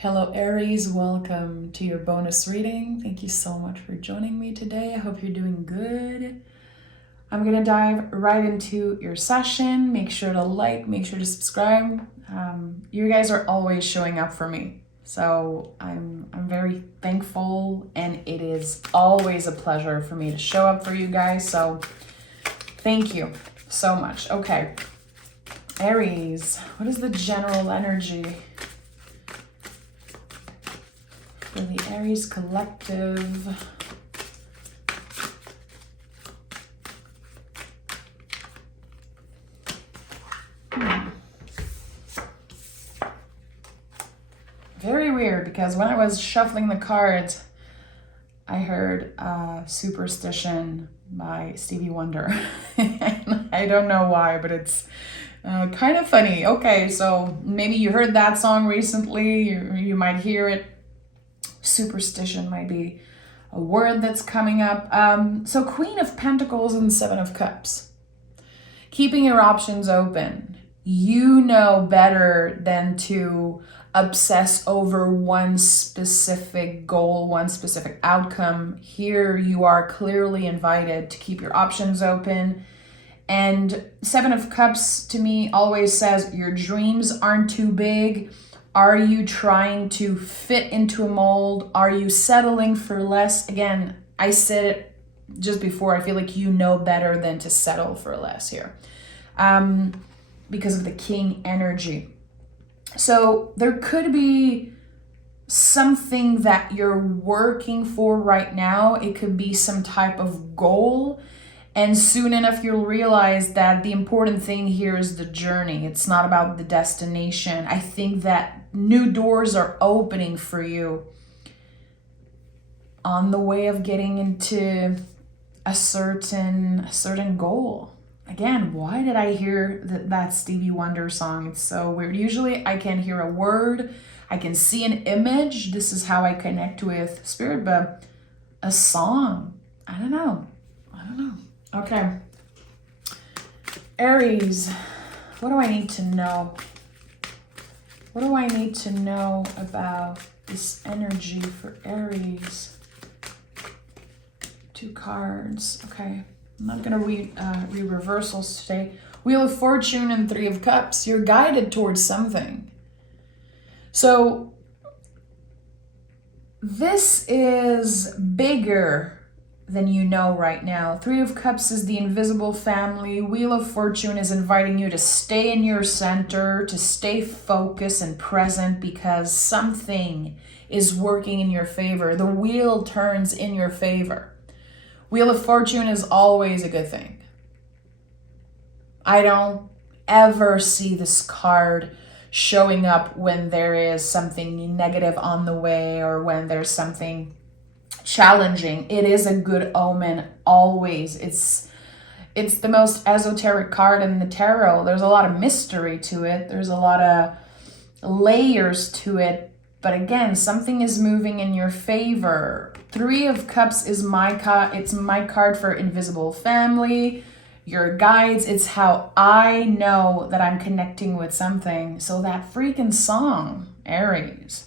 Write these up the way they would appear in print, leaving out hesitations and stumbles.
Hello Aries, welcome to your bonus reading. Thank you so much for joining me today. I hope you're doing good. I'm gonna dive right into your session. Make sure to like, make sure to subscribe. You guys are always showing up for me. So I'm very thankful, and it is always a pleasure for me to show up for you guys. So thank you so much. Okay, Aries, what is the general energy for the Aries collective? Very weird, because when I was shuffling the cards, I heard Superstition by Stevie Wonder. And I don't know why, but it's kind of funny. Okay, so maybe you heard that song recently. You might hear it. Superstition might be a word that's coming up. So Queen of Pentacles and Seven of Cups. Keeping your options open. You know better than to obsess over one specific goal, one specific outcome. Here you are clearly invited to keep your options open. And Seven of Cups to me always says your dreams aren't too big. Are you trying to fit into a mold? Are you settling for less? Again, I said it just before. I feel like you know better than to settle for less here, because of the King energy. So there could be something that you're working for right now. It could be some type of goal. And soon enough, you'll realize that the important thing here is the journey. It's not about the destination. I think that new doors are opening for you on the way of getting into a certain goal. Again, why did I hear that Stevie Wonder song? It's so weird. Usually I can hear a word, I can see an image. This is how I connect with spirit, but a song, I don't know. Okay. Aries, what do I need to know? What do I need to know about this energy for Aries? 2 cards. Okay. I'm not going to read reversals today. Wheel of Fortune and 3 of Cups. You're guided towards something. So this is bigger than you know right now. 3 of Cups is the invisible family. Wheel of Fortune is inviting you to stay in your center, to stay focused and present, because something is working in your favor. The wheel turns in your favor. Wheel of Fortune is always a good thing. I don't ever see this card showing up when there is something negative on the way or when there's something challenging. It is a good omen always. It's the most esoteric card in the tarot. There's a lot of mystery to it. There's a lot of layers to it. But again, something is moving in your favor. 3 of Cups is it's my card for invisible family, your guides. It's how I know that I'm connecting with something. So that freaking song, Aries.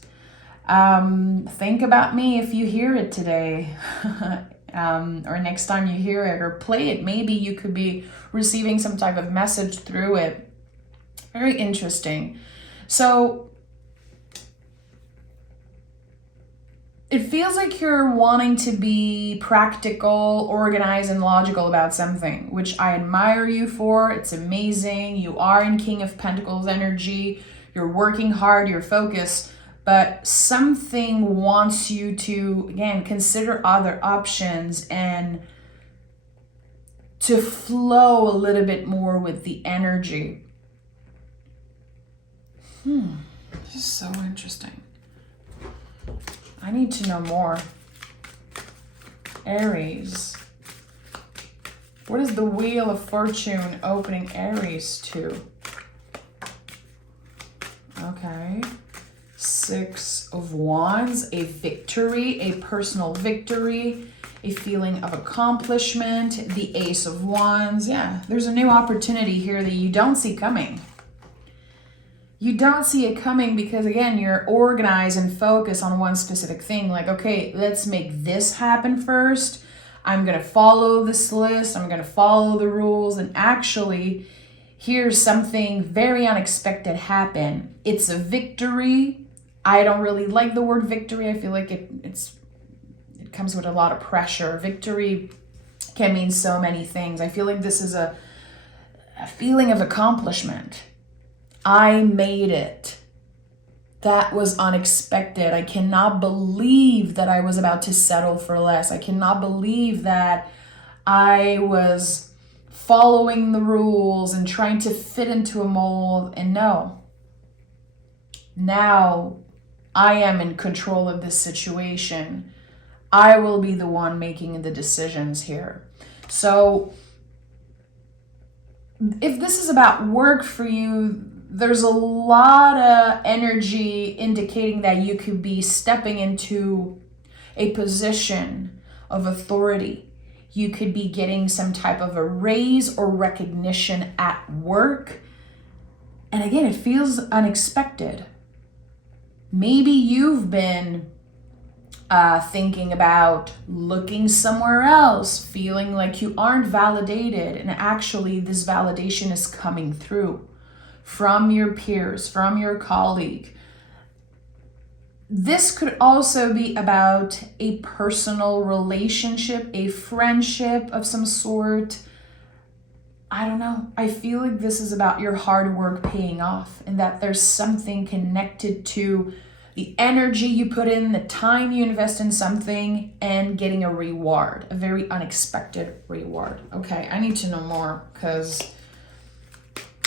Think about me if you hear it today, or next time you hear it or play it. Maybe you could be receiving some type of message through it. Very interesting. So it feels like you're wanting to be practical, organized, and logical about something, which I admire you for. It's amazing. You are in King of Pentacles energy. You're working hard, you're focused. But something wants you to, again, consider other options and to flow a little bit more with the energy. This is so interesting. I need to know more. Aries. What is the Wheel of Fortune opening Aries to? Okay. 6 of Wands, a victory, a personal victory, a feeling of accomplishment. The Ace of Wands. Yeah, there's a new opportunity here that you don't see coming. You don't see it coming because, again, you're organized and focused on one specific thing. Like, okay, let's make this happen first. I'm going to follow this list. I'm going to follow the rules. And actually, here's something very unexpected happen. It's a victory. I don't really like the word victory. I feel like it comes with a lot of pressure. Victory can mean so many things. I feel like this is a feeling of accomplishment. I made it. That was unexpected. I cannot believe that I was about to settle for less. I cannot believe that I was following the rules and trying to fit into a mold. And no, now I am in control of this situation. I will be the one making the decisions here. So if this is about work for you, there's a lot of energy indicating that you could be stepping into a position of authority. You could be getting some type of a raise or recognition at work. And again, it feels unexpected. Maybe you've been thinking about looking somewhere else, feeling like you aren't validated. And actually, this validation is coming through from your peers, from your colleague. This could also be about a personal relationship, a friendship of some sort. I don't know. I feel like this is about your hard work paying off, and that there's something connected to the energy you put in, the time you invest in something, and getting a reward, a very unexpected reward. Okay, I need to know more because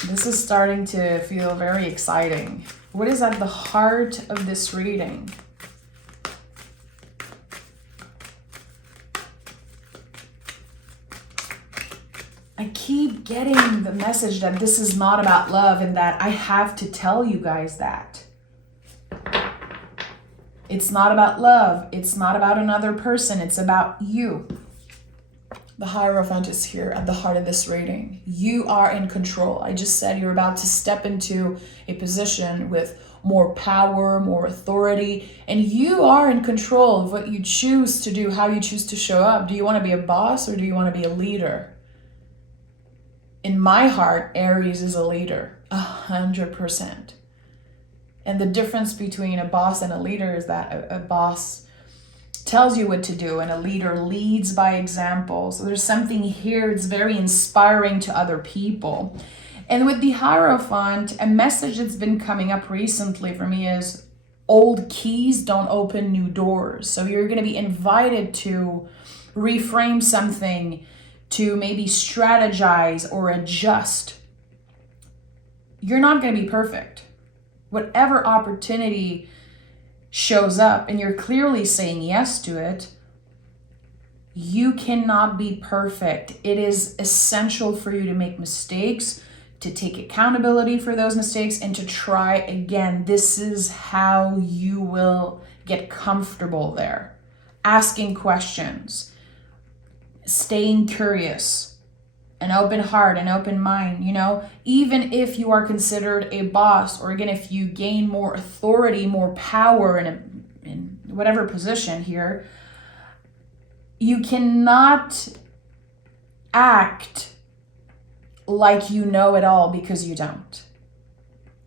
this is starting to feel very exciting. What is at the heart of this reading? I keep getting the message that this is not about love and that I have to tell you guys that. It's not about love. It's not about another person. It's about you. The Hierophant is here at the heart of this reading. You are in control. I just said you're about to step into a position with more power, more authority, and you are in control of what you choose to do, how you choose to show up. Do you want to be a boss or do you want to be a leader? In my heart, Aries is a leader, 100%. And the difference between a boss and a leader is that a boss tells you what to do and a leader leads by example. So there's something here that's very inspiring to other people. And with the Hierophant, a message that's been coming up recently for me is old keys don't open new doors. So you're going to be invited to reframe something, to maybe strategize or adjust. You're not going to be perfect. Whatever opportunity shows up and you're clearly saying yes to it, you cannot be perfect. It is essential for you to make mistakes, to take accountability for those mistakes, and to try again. This is how you will get comfortable there. Asking questions, staying curious, an open heart, an open mind, even if you are considered a boss, or again, if you gain more authority, more power in whatever position here, you cannot act like you know it all because you don't.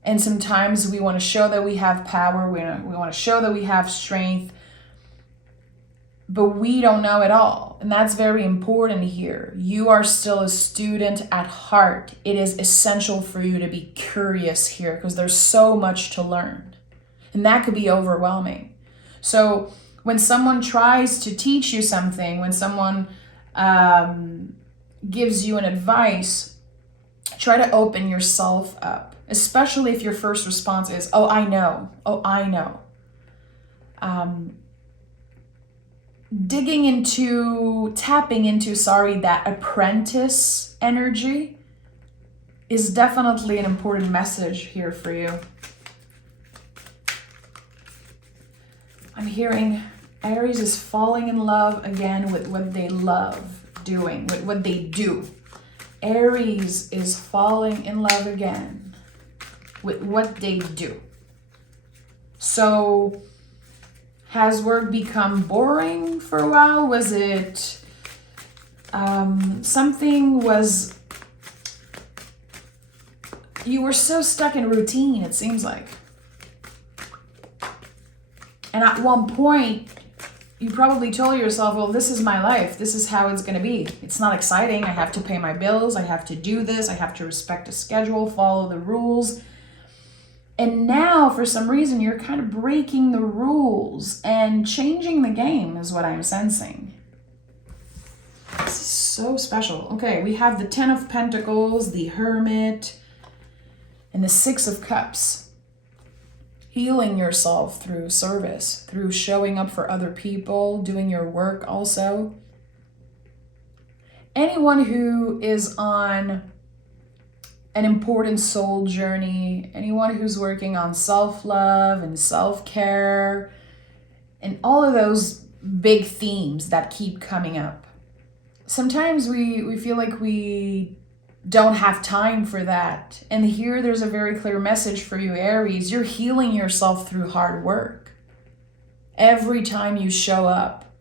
And sometimes we want to show that we have power, we want to show that we have strength, but we don't know it all. And that's very important here. You are still a student at heart. It is essential for you to be curious here because there's so much to learn. And that could be overwhelming. So when someone tries to teach you something, when someone gives you an advice, try to open yourself up, especially if your first response is, oh, I know. Tapping into that apprentice energy is definitely an important message here for you. I'm hearing Aries is falling in love again with what they love doing, with what they do. Aries is falling in love again. with what they do. So has work become boring for a while? Was it something was, you were so stuck in routine, it seems like. And at one point, you probably told yourself, well, this is my life. This is how it's going to be. It's not exciting. I have to pay my bills. I have to do this. I have to respect a schedule, follow the rules. And now, for some reason, you're kind of breaking the rules and changing the game is what I'm sensing. This is so special. Okay, we have the 10 of Pentacles, the Hermit, and the 6 of Cups. Healing yourself through service, through showing up for other people, doing your work also. Anyone who is on an important soul journey, anyone who's working on self-love and self-care, and all of those big themes that keep coming up. Sometimes we feel like we don't have time for that. And here there's a very clear message for you, Aries. You're healing yourself through hard work. Every time you show up,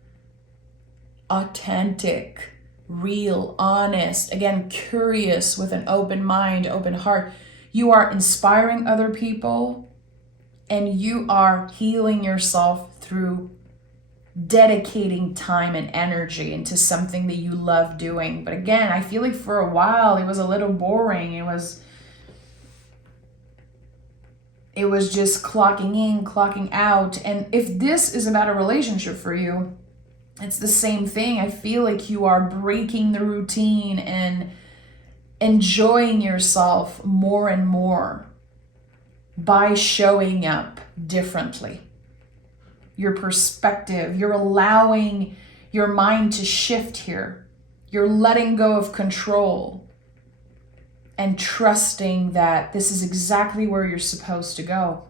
authentic, real, honest, again, curious, with an open mind, open heart, you are inspiring other people and you are healing yourself through dedicating time and energy into something that you love doing. But again, I feel like for a while it was a little boring. It was just clocking in, clocking out. And if this is about a relationship for you, it's the same thing. I feel like you are breaking the routine and enjoying yourself more and more by showing up differently. Your perspective, you're allowing your mind to shift here. You're letting go of control and trusting that this is exactly where you're supposed to go.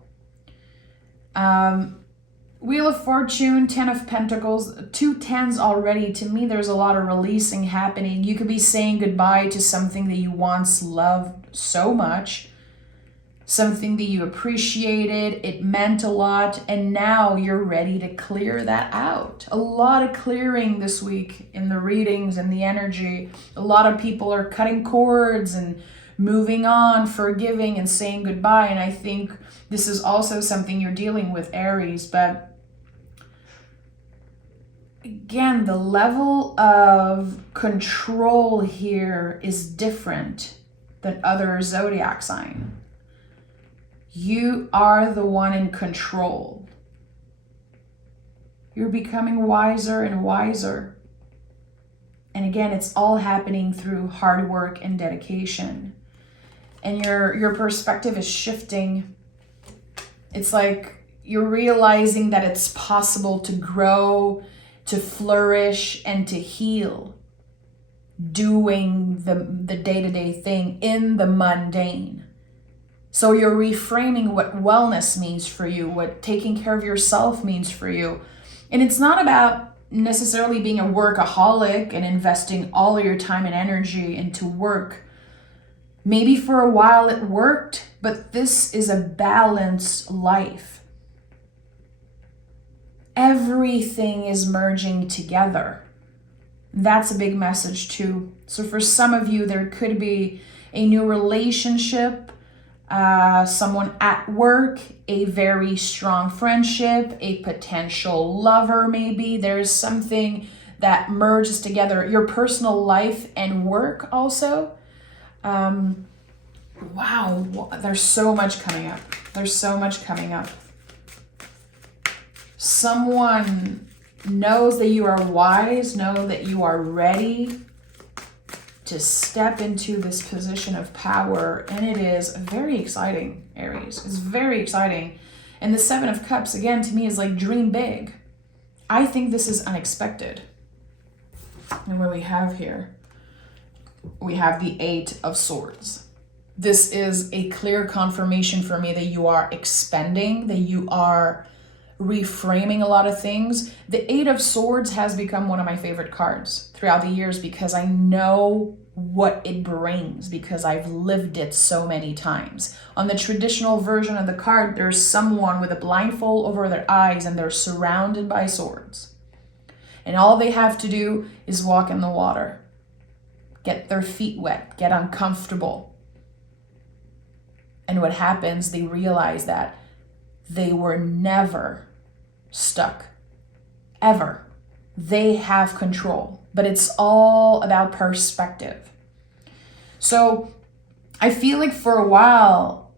Wheel of Fortune, 10 of Pentacles, 2 10s already. To me, there's a lot of releasing happening. You could be saying goodbye to something that you once loved so much, something that you appreciated, it meant a lot, and now you're ready to clear that out. A lot of clearing this week in the readings and the energy. A lot of people are cutting cords and moving on, forgiving and saying goodbye. And I think this is also something you're dealing with, Aries. But again, the level of control here is different than other zodiac signs. You are the one in control. You're becoming wiser and wiser. And again, it's all happening through hard work and dedication. And your perspective is shifting. It's like you're realizing that it's possible to grow, to flourish, and to heal, doing the day-to-day thing in the mundane. So you're reframing what wellness means for you, what taking care of yourself means for you. And it's not about necessarily being a workaholic and investing all of your time and energy into work. Maybe for a while it worked, but this is a balanced life. Everything is merging together. That's a big message too. So for some of you, there could be a new relationship, someone at work, a very strong friendship, a potential lover maybe. There's something that merges together, your personal life and work also. Wow, there's so much coming up. There's so much coming up. Someone knows that you are wise, know that you are ready to step into this position of power. And it is very exciting, Aries. It's very exciting. And the 7 of Cups, again, to me is like dream big. I think this is unexpected. And what we have here, we have the 8 of Swords. This is a clear confirmation for me that you are expanding, that you are reframing a lot of things. The Eight of Swords has become one of my favorite cards throughout the years because I know what it brings, because I've lived it so many times. On the traditional version of the card, there's someone with a blindfold over their eyes and they're surrounded by swords. And all they have to do is walk in the water, get their feet wet, get uncomfortable. And what happens, they realize that they were never stuck, ever. They have control, but it's all about perspective. So I feel like for a while,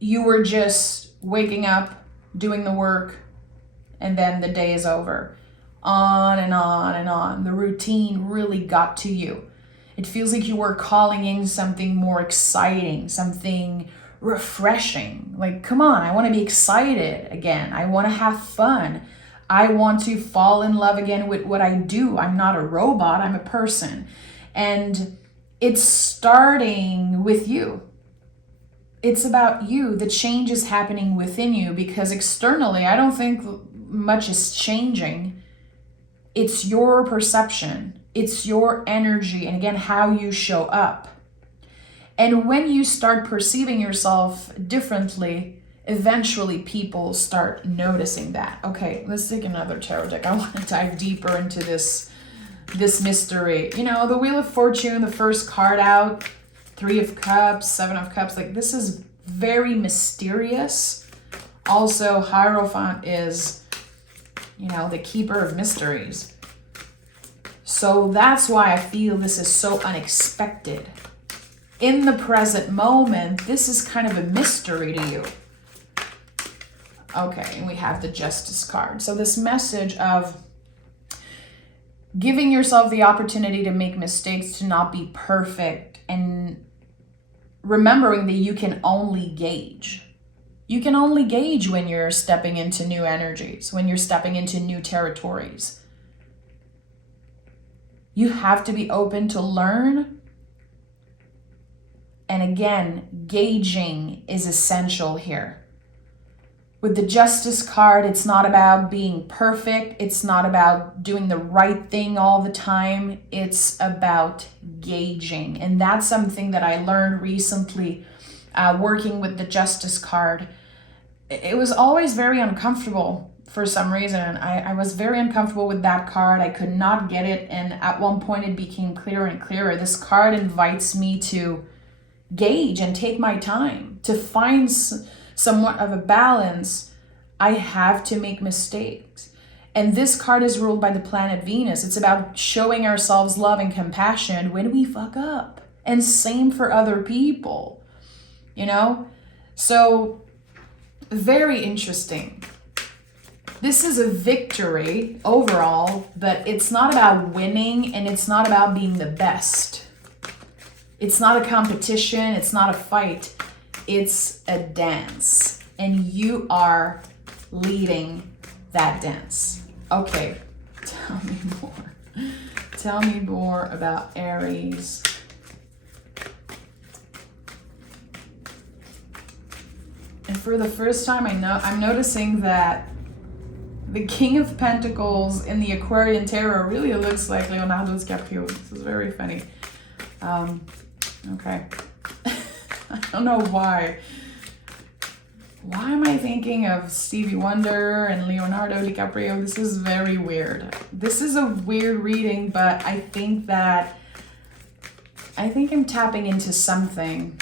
you were just waking up, doing the work, and then the day is over. On and on and on. The routine really got to you. It feels like you were calling in something more exciting, something refreshing. Like, come on, I want to be excited again. I want to have fun. I want to fall in love again with what I do. I'm not a robot, I'm a person. And it's starting with you. It's about you. The change is happening within you, because externally, I don't think much is changing. It's your perception. It's your energy. And again, how you show up. And when you start perceiving yourself differently, eventually people start noticing that. Okay, let's take another tarot deck. I want to dive deeper into this mystery. You know, the Wheel of Fortune, the first card out, 3 of Cups, 7 of Cups, like this is very mysterious. Also, Hierophant is, you know, the keeper of mysteries. So that's why I feel this is so unexpected. In the present moment, this is kind of a mystery to you. Okay, and we have the Justice card. So this message of giving yourself the opportunity to make mistakes, to not be perfect, and remembering that you can only gauge. You can only gauge when you're stepping into new energies, when you're stepping into new territories. You have to be open to learn. And again, gauging is essential here. With the Justice card, it's not about being perfect. It's not about doing the right thing all the time. It's about gauging. And that's something that I learned recently working with the Justice card. It was always very uncomfortable for some reason. I was very uncomfortable with that card. I could not get it. And at one point it became clearer and clearer. This card invites me to gauge and take my time to find somewhat of a balance. I have to make mistakes. And this card is ruled by the planet Venus. It's about showing ourselves love and compassion when we fuck up. And same for other people, you know? So very interesting. This is a victory overall, but it's not about winning and it's not about being the best. It's not a competition. It's not a fight. It's a dance. And you are leading that dance. Okay, tell me more. Tell me more about Aries. And for the first time, I'm noticing that the King of Pentacles in the Aquarian Tarot really looks like Leonardo DiCaprio. This is very funny. Okay. I don't know why. Why am I thinking of Stevie Wonder and Leonardo DiCaprio? This is very weird. This is a weird reading, but I think I'm tapping into something.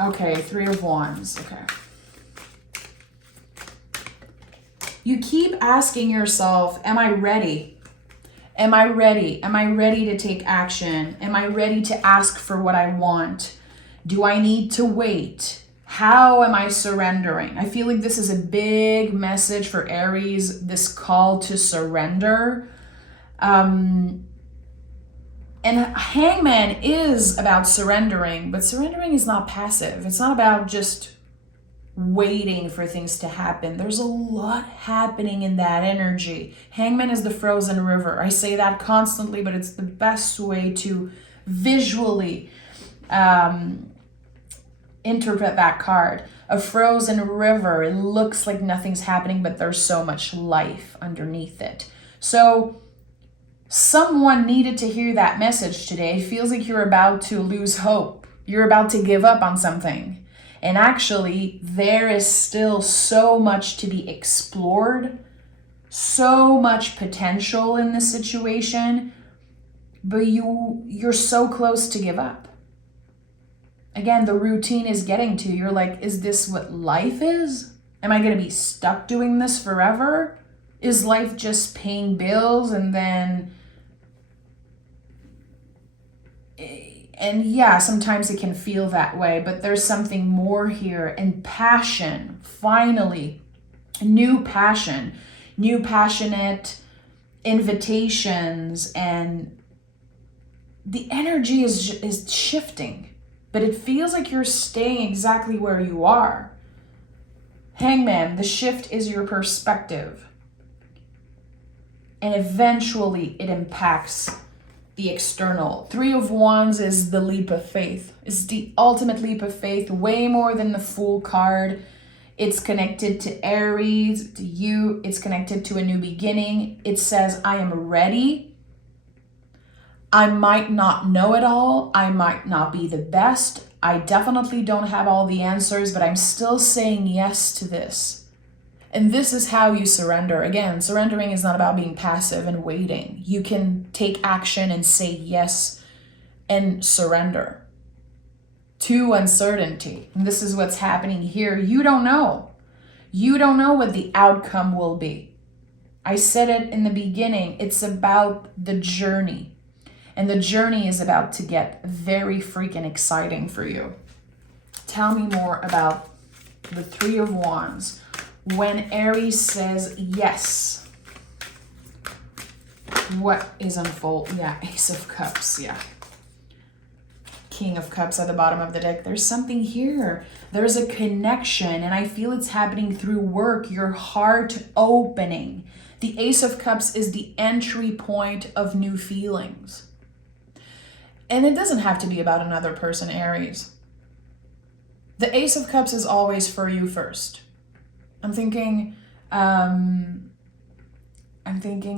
Okay, 3 of Wands. Okay. You keep asking yourself, am I ready? Am I ready? Am I ready to take action? Am I ready to ask for what I want? Do I need to wait? How am I surrendering? I feel like this is a big message for Aries, this call to surrender. And Hangman is about surrendering, but surrendering is not passive. It's not about just waiting for things to happen. There's a lot happening in that energy. Hangman is the frozen river. I say that constantly, but it's the best way to visually interpret that card. A frozen river, it looks like nothing's happening, but there's so much life underneath it. So someone needed to hear that message today. It feels like you're about to lose hope. You're about to give up on something. And actually, there is still so much to be explored, so much potential in this situation, but you're so close to give up. Again, the routine is getting to you. You're like, is this what life is? Am I going to be stuck doing this forever? Is life just paying bills and then... And yeah, sometimes it can feel that way, but there's something more here. And passion, finally, new passionate invitations, and the energy is shifting, but it feels like you're staying exactly where you are. Hangman, the shift is your perspective. And eventually it impacts the external. 3 of Wands is the leap of faith. It's the ultimate leap of faith, way more than the Fool card. It's connected to Aries, to you. It's connected to a new beginning. It says, I am ready. I might not know it all. I might not be the best. I definitely don't have all the answers, but I'm still saying yes to this. And this is how you surrender. Again, surrendering is not about being passive and waiting. You can take action and say yes and surrender to uncertainty. And this is what's happening here. You don't know. You don't know what the outcome will be. I said it in the beginning. It's about the journey. And the journey is about to get very freaking exciting for you. Tell me more about the 3 of Wands. When Aries says yes, what is unfold? Yeah, Ace of Cups, yeah. King of Cups at the bottom of the deck. There's something here. There's a connection, and I feel it's happening through work, your heart opening. The Ace of Cups is the entry point of new feelings. And it doesn't have to be about another person, Aries. The Ace of Cups is always for you first. I'm thinking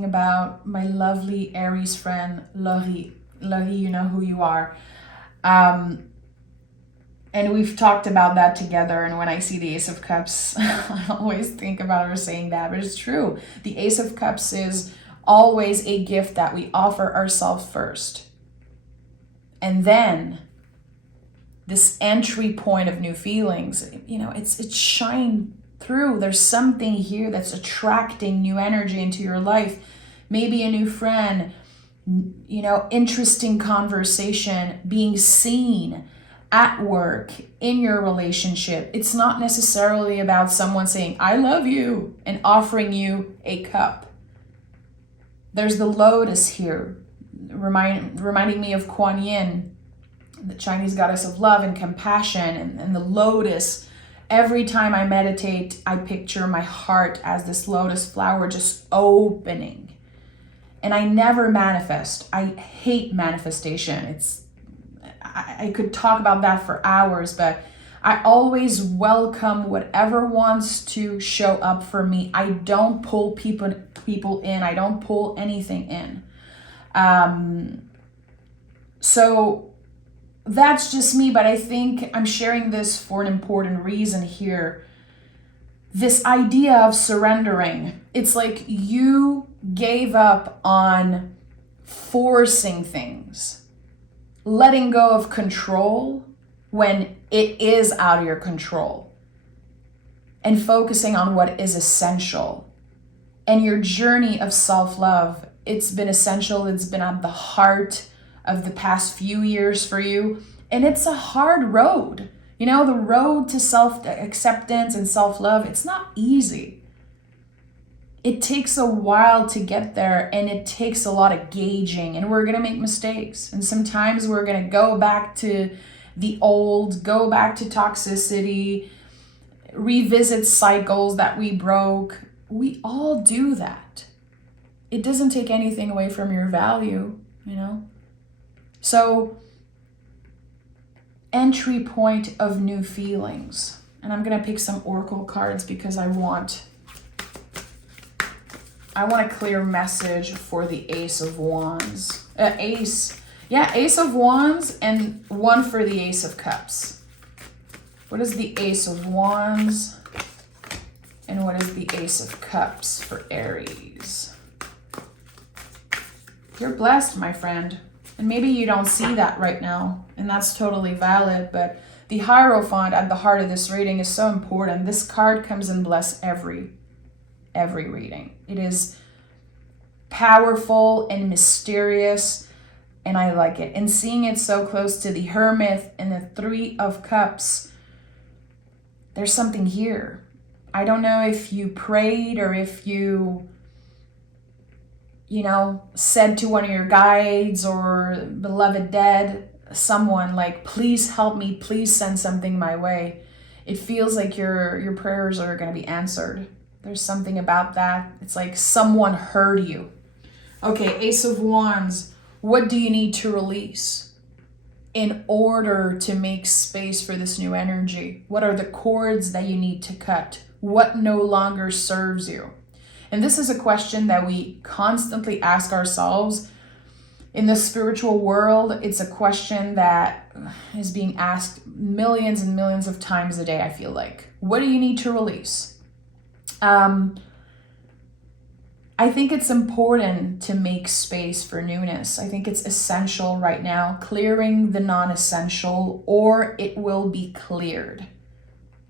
about my lovely Aries friend, Laurie. Laurie, you know who you are. And we've talked about that together. And when I see the Ace of Cups, I always think about her saying that, but it's true. The Ace of Cups is always a gift that we offer ourselves first. And then this entry point of new feelings, it's shine through. There's something here that's attracting new energy into your life. Maybe a new friend, interesting conversation, being seen at work, in your relationship. It's not necessarily about someone saying, I love you, and offering you a cup. There's the lotus here, reminding me of Kuan Yin, the Chinese goddess of love and compassion, and the lotus. Every time I meditate, I picture my heart as this lotus flower just opening. And I never manifest. I hate manifestation. I could talk about that for hours, but I always welcome whatever wants to show up for me. I don't pull people in. I don't pull anything in. So that's just me, but I think I'm sharing this for an important reason here. This idea of surrendering, it's like you gave up on forcing things, letting go of control when it is out of your control, and focusing on what is essential. And your journey of self-love, it's been essential. It's been at the heart of the past few years for you. And it's a hard road. The road to self-acceptance and self-love, it's not easy. It takes a while to get there, and it takes a lot of gauging, and we're going to make mistakes. And sometimes we're going to go back to the old, go back to toxicity, revisit cycles that we broke. We all do that. It doesn't take anything away from your value, So entry point of new feelings. And I'm going to pick some oracle cards because I want a clear message for the Ace of Wands. Ace of Wands, and one for the Ace of Cups. What is the Ace of Wands? And what is the Ace of Cups for Aries? You're blessed, my friend. And maybe you don't see that right now, and that's totally valid, but the Hierophant at the heart of this reading is so important. This card comes and bless every reading. It is powerful and mysterious, and I like it. And seeing it so close to the Hermit and the Three of Cups, there's something here. I don't know if you prayed or if you said to one of your guides or beloved dead, someone like, please help me, please send something my way. It feels like your prayers are going to be answered. There's something about that. It's like someone heard you. Okay, Ace of Wands, what do you need to release in order to make space for this new energy? What are the cords that you need to cut? What no longer serves you? And this is a question that we constantly ask ourselves. In the spiritual world, it's a question that is being asked millions and millions of times a day, I feel like. What do you need to release? I think it's important to make space for newness. I think it's essential right now, clearing the non-essential, or it will be cleared.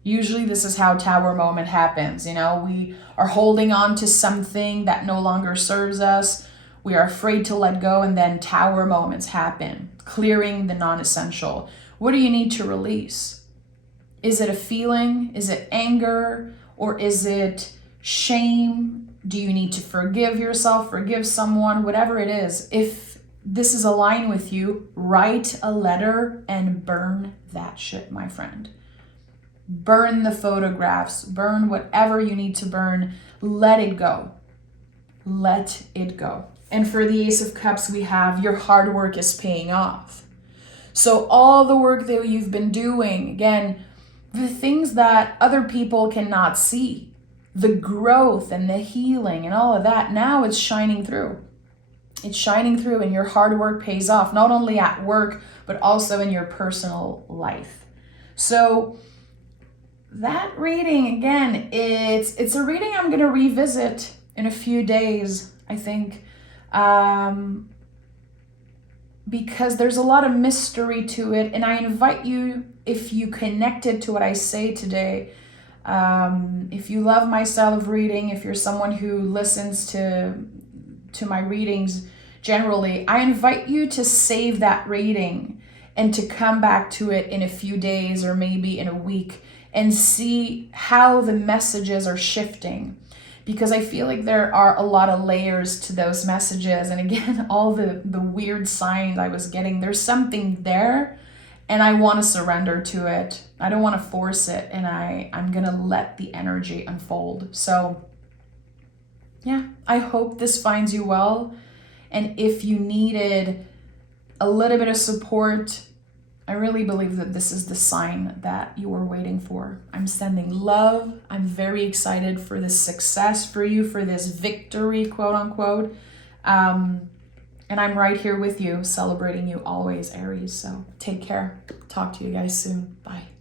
Usually this is how Tower Moment happens. We are holding on to something that no longer serves us. We are afraid to let go, and then Tower Moments happen, clearing the non-essential. What do you need to release? Is it a feeling? Is it anger? Or is it shame? Do you need to forgive yourself, forgive someone, whatever it is? If this is aligned with you, write a letter and burn that shit, my friend. Burn the photographs, burn whatever you need to burn. Let it go. Let it go. And for the Ace of Cups, we have your hard work is paying off. So all the work that you've been doing, again, the things that other people cannot see, the growth and the healing and all of that, now it's shining through. It's shining through, and your hard work pays off, not only at work, but also in your personal life. So that reading, again, it's a reading I'm going to revisit in a few days, I think, because there's a lot of mystery to it. And I invite you, if you connected to what I say today, if you love my style of reading, if you're someone who listens to my readings generally, I invite you to save that reading and to come back to it in a few days or maybe in a week and see how the messages are shifting. Because I feel like there are a lot of layers to those messages. And again, all the weird signs I was getting, there's something there, and I want to surrender to it. I don't want to force it, and I'm going to let the energy unfold. So yeah, I hope this finds you well. And if you needed a little bit of support, I really believe that this is the sign that you were waiting for. I'm sending love. I'm very excited for this success for you, for this victory, quote unquote. And I'm right here with you, celebrating you always, Aries. So take care. Talk to you guys soon. Bye.